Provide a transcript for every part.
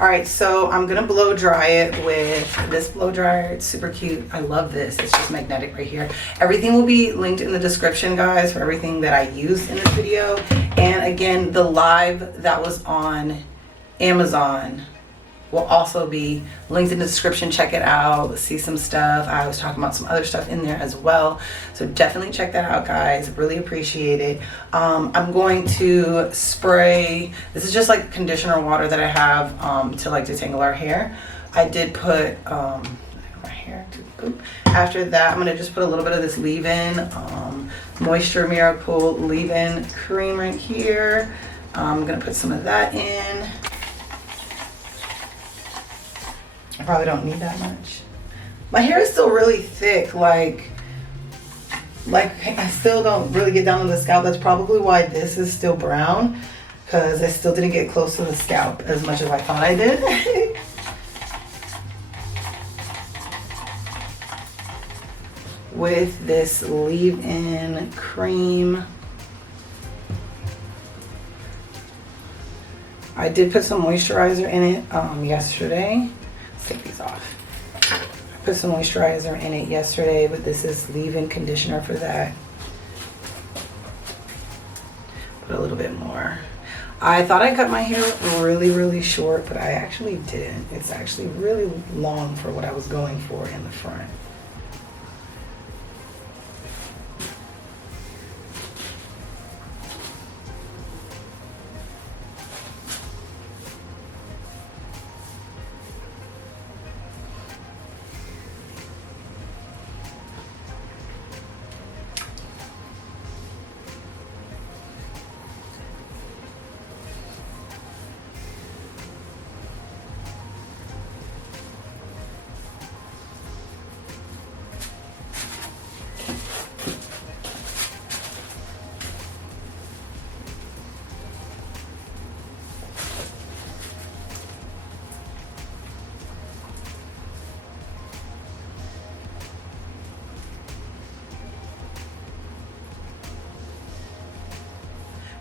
All right, so I'm gonna blow dry it with this blow dryer. It's super cute. I love this. It's just magnetic right here. Everything will be linked in the description, guys, for everything that I used in this video. And again, the live that was on Amazon will also be linked in the description. Check it out, see some stuff. I was talking about some other stuff in there as well, so definitely check that out, guys. Really appreciate it. I'm going to spray, this is just like conditioner water that I have to like detangle our hair. I did put my hair to, after that I'm going to just put a little bit of this leave-in Moisture Miracle leave-in cream right here. I'm going to put some of that in. I probably don't need that much. My hair is still really thick, like I still don't really get down to the scalp. That's probably why this is still brown, because I still didn't get close to the scalp as much as I thought I did. With this leave-in cream. I did put some moisturizer in it yesterday. Take these off. I put some moisturizer in it yesterday, but this is leave-in conditioner for that. Put a little bit more. I thought I cut my hair really short, but I actually didn't. It's actually really long for what I was going for in the front.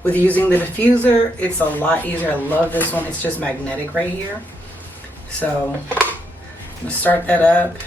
With using the diffuser, it's a lot easier. I love this one. It's just magnetic right here. So I'm gonna start that up.